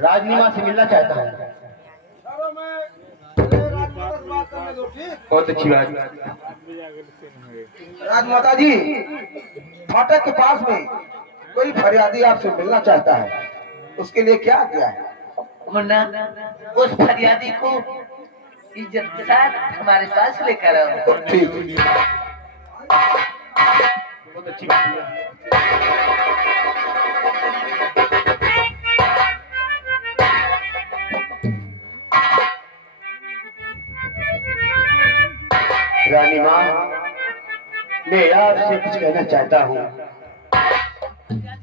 राजनीमा से मिलना चाहता हूँ। बहुत अच्छी बात। राजमाता जी, फाटक के पास में कोई फरियादी आपसे मिलना चाहता है, उसके लिए क्या किया है? मुन्ना, उस फरियादी को इज्जत के साथ हमारे पास लेकर आओ। ठीक। बहुत अच्छी बात है। रानी माँ, मैं आपसे कुछ कहना चाहता हूँ।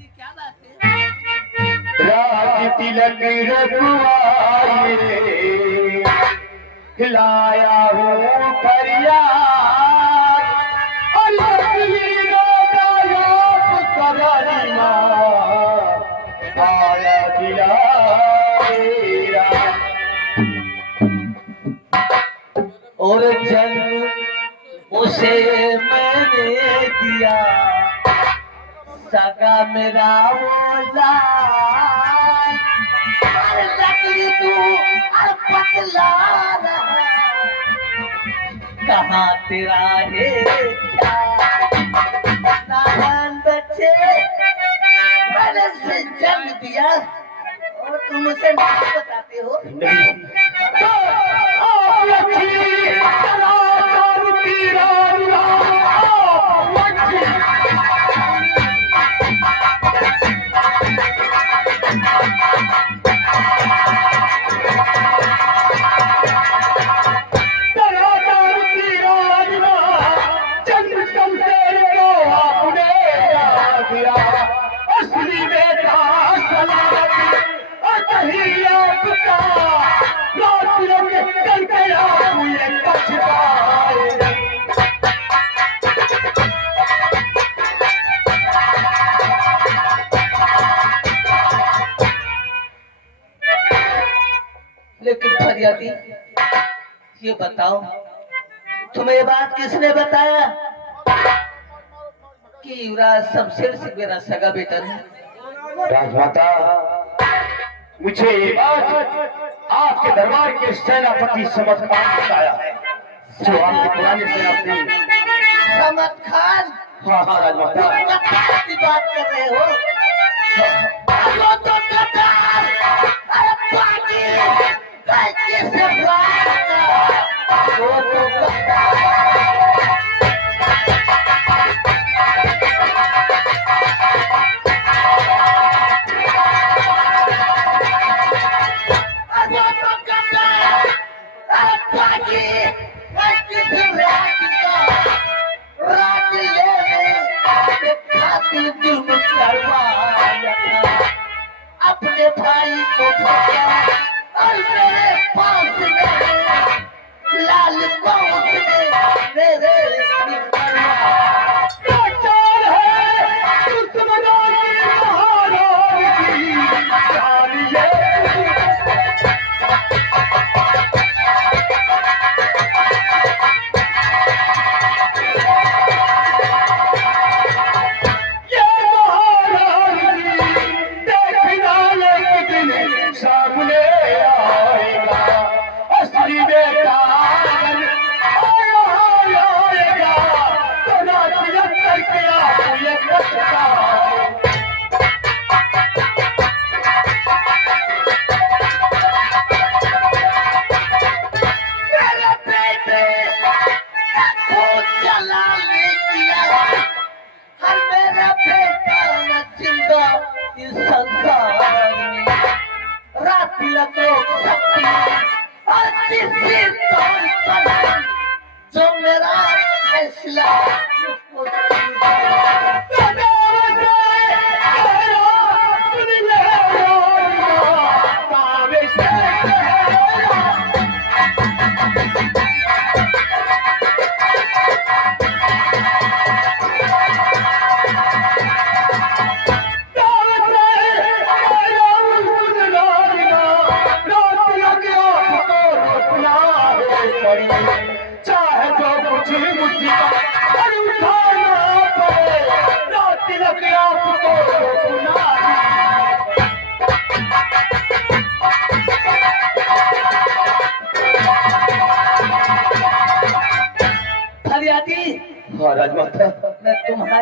क्या बात है? राज तिलक रघुआई रे, खिलाया हूँ फरियाद, अलगली गायब रानी माँ, आया दिला तेरा। और जन्म उसे मैंने दिया, सगा मेरा वो लाल, और लकड़ी तू और पतला रहा, कहाँ तेरा है क्या? नादान बच्चे, मैंने से जन्म दिया और तुम उसे नहीं बताते हो? नहीं तो आप लक्ष्मी तरातर तीरा आप लक्ष्मी। तरातर तीरा चंद्र शमशेर को आपने याद दिया, असली बेटा सलामत और कहीं आपका रातियों के कल के आप ये पछताए। लेकिन फरियादी, ये बताओ, तुम्हें ये बात किसने बताया कि युवराज शमशेर सिंह मेरा सगा बेटा है? राजमाता, मुझे ये बात आपके दरबार के सेनापति समत खान ने बताया है, जो आपके पुराने सेनापति। समत खान? हाँ हाँ राजमाता। की बात कर रहे हो? वो तो गद्दार! अरे पागल! कैसे भागा? वो तो गद्दार! अरे वो तो गद्दार! अरे पागल! कैसे भागा? रात ले खातिर दिल में करवाया था, अपने भाई को भागा और मेरे पास में लाल को उसने मेरे सिर करवाया। चाल है दुश्मनों की महाराज की, चाल ये सामने आएगा, असली बेटा आएगा, तो नाचियत करके आप ये पछताएगा।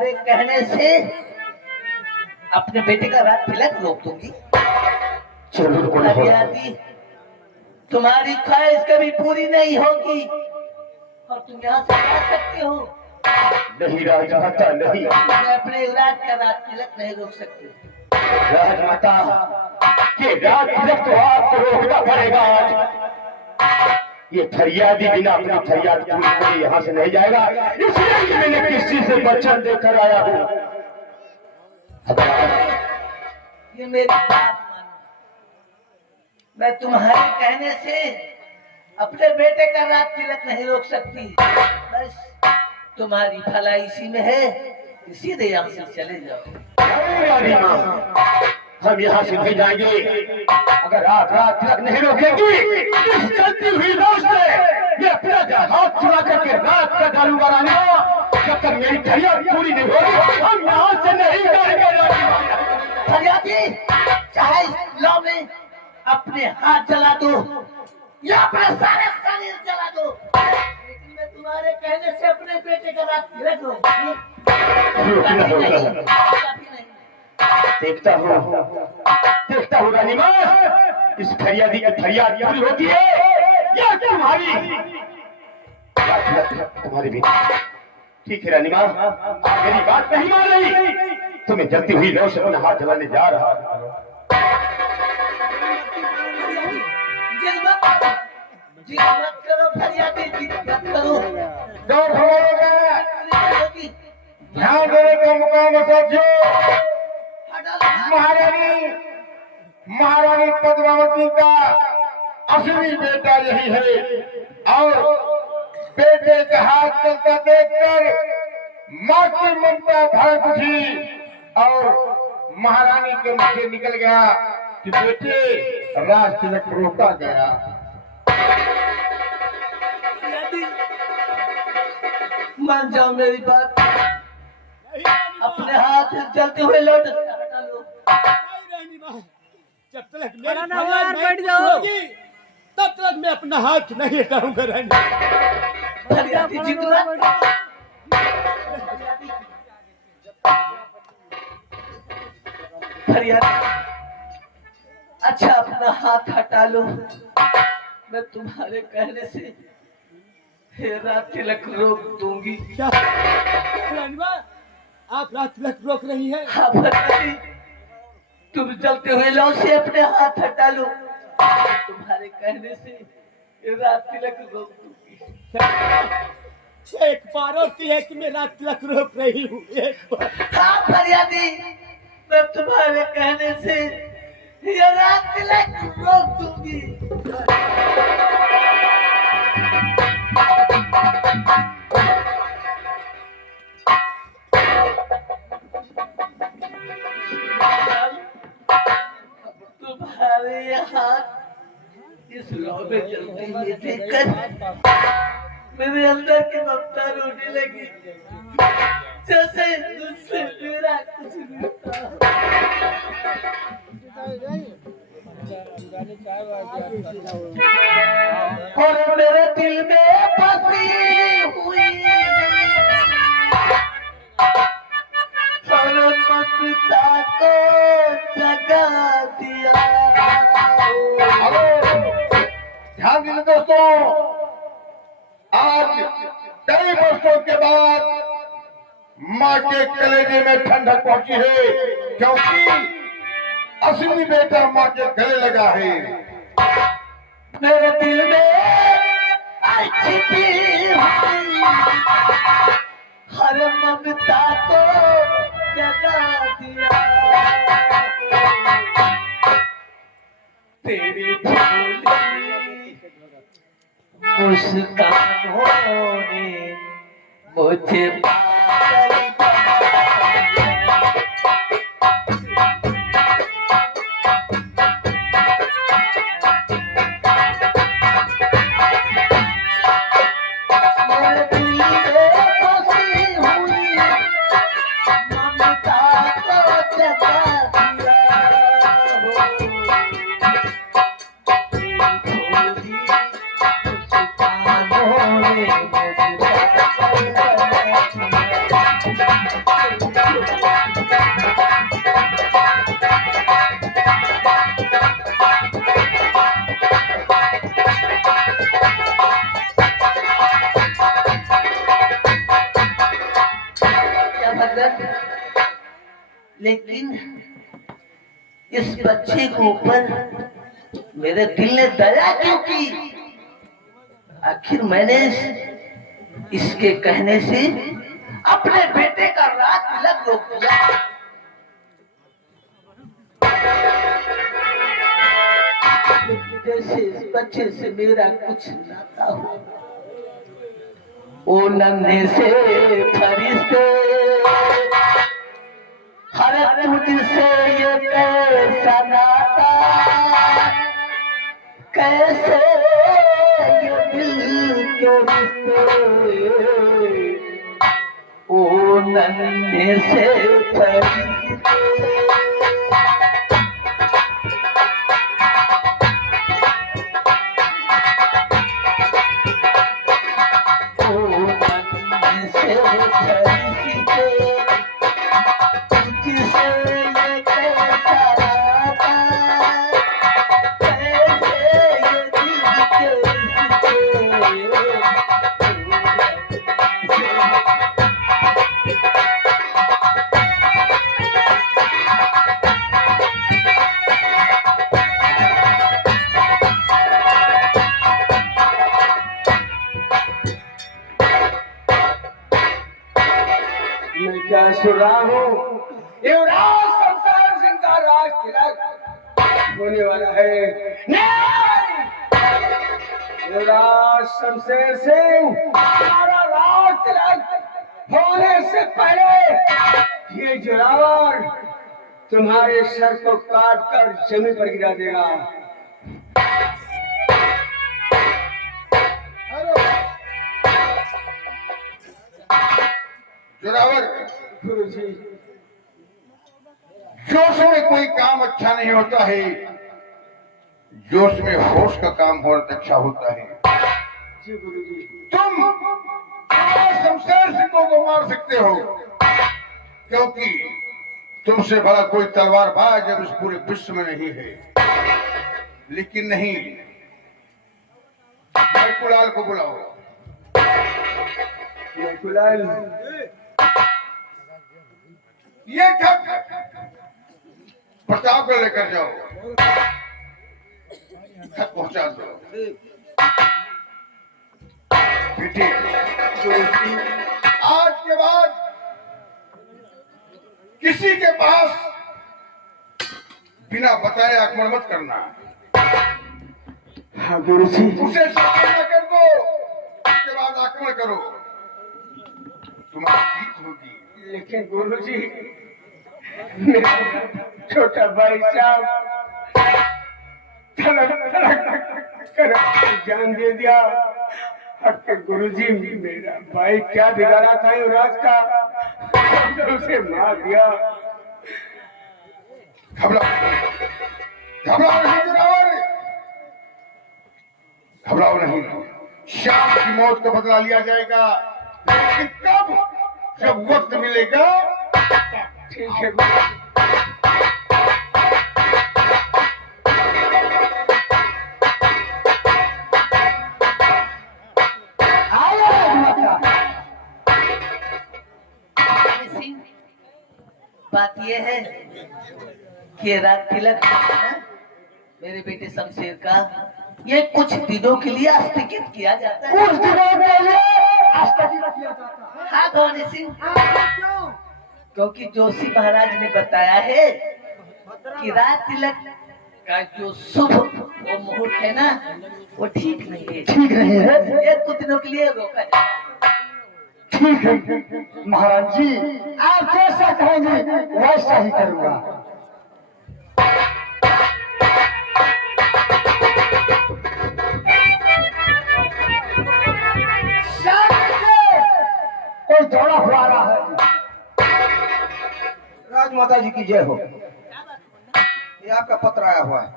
तुम्हारे कहने से अपने बेटे का रात तिलक रोक दूंगी। जरूर बोलो अभी आदि तुम्हारी ख्वाहिश कभी पूरी नहीं होगी और तुम यहाँ से जा सकते हो। नहीं राजमाता नहीं, मैं अपने युवराज का रात तिलक नहीं रोक सकती। राजमाता के रात तिलक तो आपको रोकना पड़ेगा आज। ये फरियादी बिना अपनी फरियाद पूरी करे यहाँ से नहीं जाएगा, इसलिए कि मैंने किसी से वचन देकर आया हूँ। ये मेरी बात मानो, मैं तुम्हारे कहने से अपने बेटे का रात तिलक नहीं रोक सकती। बस तुम्हारी भलाई इसी में है, सीधे यहाँ से चले जाओ। नहीं रानी माँ, हम यहाँ से नहीं जाएंगे अगर आप रात तिलक नहीं रोकेंगी। इस चलती हुई रोड से ये अपना हाथ चुरा करके रात का डालूंगा रानी माँ। जब तक मेरी फरियाद पूरी नहीं होगी हम यहाँ से नहीं जाएंगे रानी माँ। फरियादी चाहे इस लौ में अपने हाथ जला दो या अपने सारे शरीर जला दो, लेकिन मैं तुम्हारे कहने से अपने बेटे का रात तिलक रोकूंगी। रोकना होगा। कभी नहीं। देखता हूँ रानी माँ, इस फरियादी की फरियाद पूरी होती है या तुम्हारी भी। ठीक है रानी माँ, मेरी बात नहीं मान रही तो मैं जलती हुई लौ से अपना हाथ जलाने जा रहा हूँ। जिद मत करो फरियादी, जिद मत करो। दौड़ हमारा ध्यान देने का मुकाम है साथियों। महारानी पद्मावती का असली बेटा यही है और बेटे का हाथ चलता देखकर माँ की ममता भड़क उठी और महारानी के मुंह से निकल गया कि बेटे राज तिलक रोका गया। मान जाओ मेरी बात, अपने हाथ जलते हुए लौट हटा लो। जब तक मेरी फरियाद नहीं होगी तब तक मैं अपना हाथ नहीं हटाऊंगा रानी। फरियादी जिद मत करो। फरियादी अच्छा अपना हाथ हटा लो, मैं तुम्हारे कहने से हे रात तिलक रोक दूंगी। क्या रानी माँ, आप रात तिलक रोक रही हैं? हाँ फरियादी, तुम जलते हुए लौ से अपने हाथ हटा लो, तुम्हारे कहने से ये रात तिलक रोक दूंगी। एक बार और की है कि मैं रात तिलक रोक रही हूँ। एक बार। हाँ फरियादी, मैं तुम्हारे कहने से ये रात तिलक रोक दूंगी। तुम्हारे हाथ इस लौ में जलते हुए देखकर मेरे अंदर की ममता रोने लगी, जैसे तुझसे मेरा कुछ नहीं था। और मेरे दिल में बसी हुई ममता को जगा दिया। ध्यान दीजिए दोस्तों, आज कई वर्षों के बाद माँ के कलेजे में ठंडक पहुंची है क्योंकि असली बेटा माँ के गले लगा है। मेरे दिल में छिपी हुई हर ममता को जगा दिया। तेरी भोली मुस्कानों ने मुझे पागल बना मेरे दिल में बसी हुई ममता को जगा दिया। मुझे लेकिन इस बच्चे के ऊपर मेरे दिल ने दया क्यों की? आखिर मैंने इसके कहने से अपने बेटे का रात तिलक रोक दिया। जैसे इस बच्चे से मेरा कुछ नाता हो, ओ नन्हे से फरिश्ते हर तुझसे ये कैसा नाता, कैसे ये दिल के रिश्ते, ओ नन्हे से फरिश्ते। क्या सुन रहा हूँ? युवराज शमशेर सिंह का राज तिलक होने वाला है। नहीं! युवराज शमशेर सिंह, हमारा राज तिलक होने से पहले ये जोरावर तुम्हारे सर को काट कर जमीन पर गिरा देगा। जोरावर, गुरुजी, जोश में कोई काम अच्छा नहीं होता है, जोश में होश का काम बहुत अच्छा होता है। जी गुरुजी। तुम शमशेर सिंह को मार सकते हो, क्योंकि तुमसे बड़ा कोई तलवारबाज अब इस पूरे विश्व में नहीं है। लेकिन नहीं, मैकुलाल को बुलाओ। मैकुलाल, ये खत प्रताप को लेकर जाओ, खत पहुंचा दो। बेटे, आज के बाद किसी के पास बिना बताए आक्रमण मत करना। हाँ गुरुजी। उसे सामना कर दो, उसके बाद आक्रमण करो, तुम्हारी जीत होगी। लेकिन गुरुजी, मेरा छोटा भाई साहब कर जान दे दिया। गुरुजी, मेरा भाई क्या बिगाड़ा था युवराज का, उसे मार दिया। घबराओ नहीं जोरावर, घबराओ नहीं। शाम की मौत का बदला लिया जाएगा, लेकिन कब? जब वक्त मिलेगा। ठीक है। बात यह है कि रात तिलक है मेरे बेटे शमशेर का, ये कुछ दिनों के लिए स्थगित किया जाता है। कुछ दिनों के लिए स्थगित किया जाता है? हाँ गौरी सिंह, क्यों? क्योंकि जोशी महाराज ने बताया है कि रात तिलक का जो शुभ वो मुहूर्त है ना, वो ठीक नहीं है। ठीक नहीं है? ये कुछ दिनों के लिए रोका जाए। ठीक है महाराज जी, आप जैसा कहेंगे वैसा ही करूंगा। कोई दौड़ा हुआ आ रहा है। राजमाता जी की जय हो। ये आपका पत्र आया हुआ है।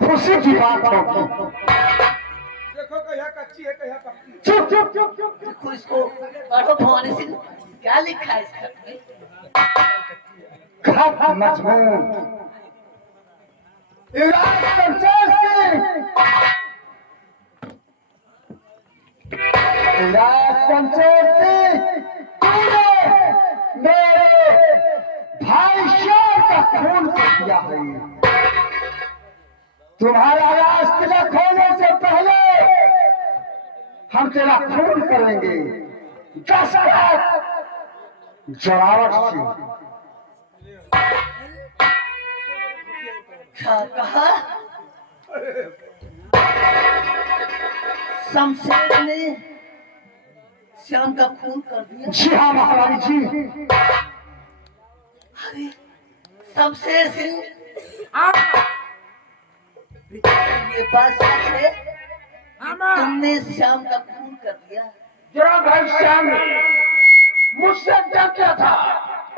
खुशी की बात होगी। देखो कहिया कच्ची है कहिया पक्की। चुप चुप चुप चुप। देखो इसको पढ़ो भवानी सिंह, क्या लिखा है इस खत में? खत मजमून। युवराज शमशेर सिंह, युवराज शमशेर सिंह, तूने मेरे भाई श्याम का खून कर दिया है। तुम्हारा राज तिलक होने से पहले हम तेरा खून करेंगे। 10 लाख जरावट से। क्या कहा? शमशेर ने श्याम का खून कर दिया? जी हाँ महारानी जी। अरे शमशेर सिंह, ये बात सच है? तुमने श्याम का खून कर दिया? जरा भाई श्याम ने मुझसे डर क्या था,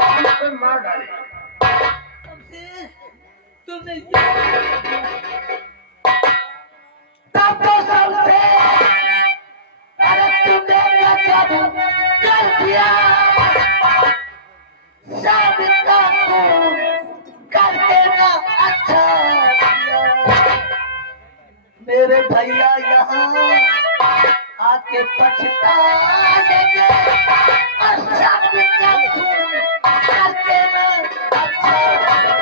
मुझसे मार डाले। शमशेर, तुमने तब तो शमशेर, अरे तुमने क्या जादू कर दिया। श्याम का खून कर देना अच्छा किया। मेरे भैया यहाँ आके पछताएंगे और श्याम का खून कर देना अच्छा किया।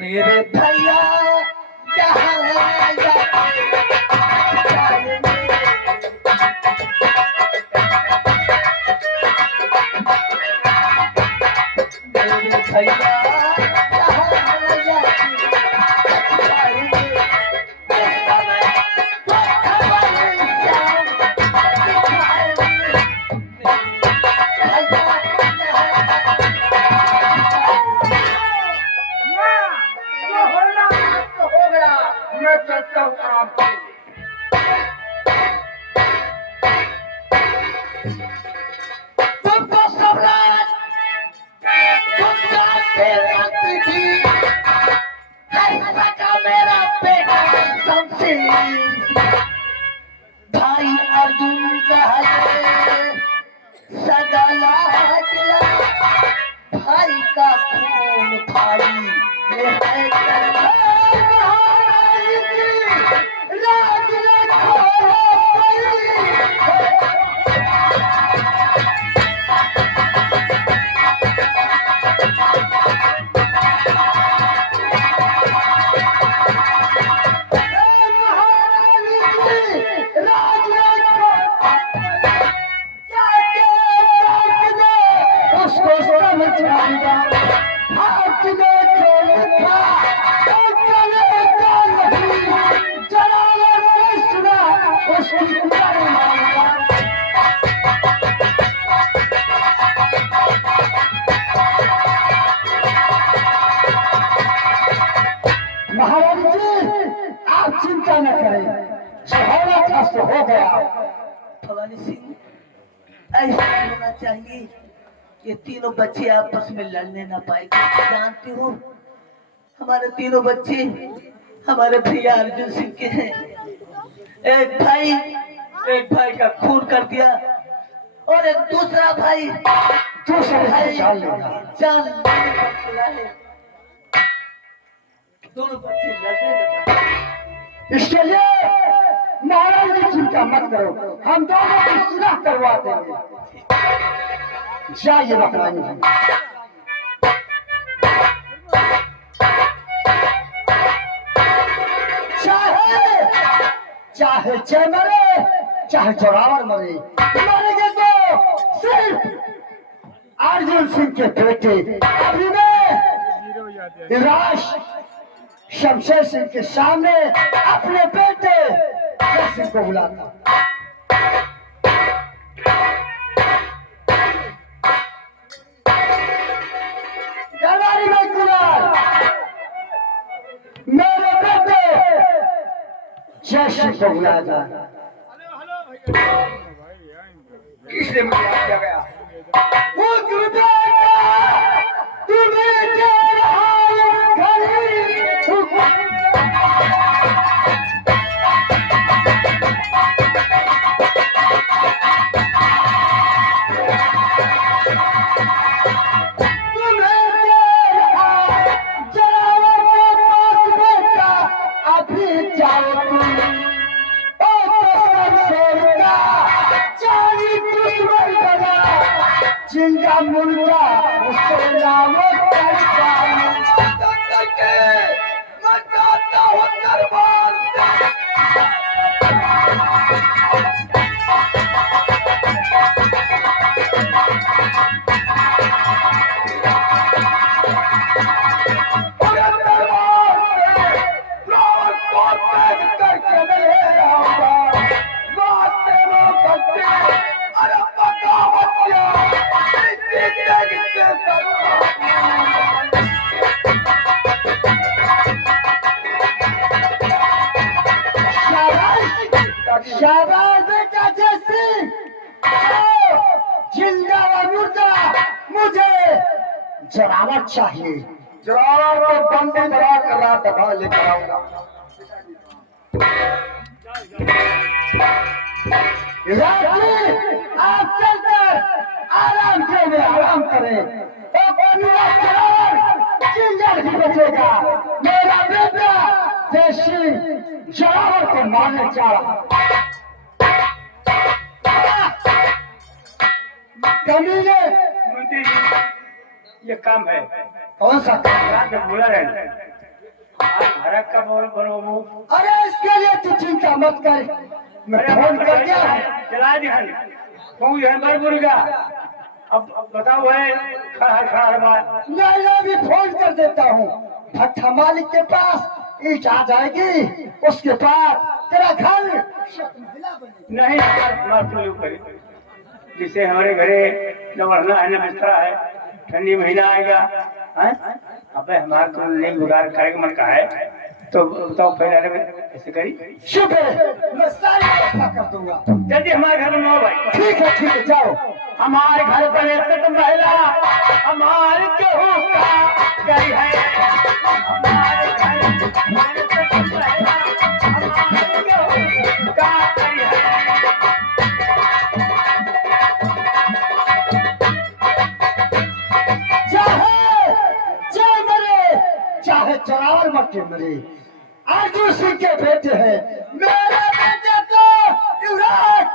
मेरे भैया मैं चलता हूँ आराम से। तुमको सम्राट, तुम जानते लगती थी ऐसा का मेरा बेटा शमशेर। भाई अर्जुन का है सदा लाडला, भाई का खून भाई ये है करना। राज ने खोया महाराज जी, आप चिंता न करें, जो होना था सो हो गया। भवानी सिंह, ऐसा होना चाहिए ये तीनों बच्चे आपस में लड़ने ना पाए। जानते हो हमारे तीनों बच्चे हमारे भैया अर्जुन सिंह के हैं। एक भाई का खून कर दिया और एक दूसरा भाई जान लेगा। जान है। दोनों बच्चे लड़ने लगे। इसके लिए महाराज जी चिंता मत करो, हम दोनों की सुलह करवा देंगे। जाइए महारानी जी। चाहे जय मरे चाहे जोरावर मरे, मरेंगे तो सिर्फ अर्जुन सिंह के बेटे राज शमशेर सिंह के सामने अपने बेटे जय सिंह को बुलाता। गरवारी में कुलाल मेरे बेटे जय सिंह को बुलाया जाए। किसने मुझे किया गया? वो तुम्हें दे रहा हूं घड़ी। तुम्हें दे रहा जलावर के पास बेटा, अभी जाओ तुम ओ शेर का चाली दुश्मन बना, जिंदा मुर्गा उसको नाम करता के मैं चाहता हूँ दरबार शाबाश बेटा जय सिंह, जिंदा व मुर्दा मुझे जरावत चाहिए। जवाब को बंदी बना कर रहा दबा लेकर आऊंगा। राजी आप चलकर आराम करें, आराम करें। तो बनुआ जरावर जिंदा नहीं बचेगा। मेरा बेटा जय सिंह जरावर को मारने जा रहा। कमीने मंत्री जी, ये काम है। कौन सा काम? रात में बोला रहे आज भारत का बनो। अरे इसके लिए तू चिंता मत कर, मैं फोन कर दिया है। चला दी हन कहूँ यह मर मुर्गा। अब बताओ है खड़ा नहीं अभी फोन कर देता हूँ। भट्टा मालिक के पास ईट आ जाएगी, उसके बाद तेरा घर नहीं करे। जिसे हमारे घरे न बढ़ना है न बिस्तरा है, ठंडी महीना आएगा अबे हमारा तो नहीं गुजार करेगा मन का है, तो बताओ पहले ऐसे करी। शुभ है, मैं सारी व्यवस्था कर दूंगा। जल्दी हमारे घर में आओ भाई। ठीक है जाओ। हमारे घर पर ऐसे तुम महिला हमारे केहू का गई है। हमारे घर पर ऐसे तुम महिला हमारे केहू का गई है। चाहे जरावर मक्के मरे, अर्जुन सिंह के बेटे हैं। मेरा बेटा तो युवराज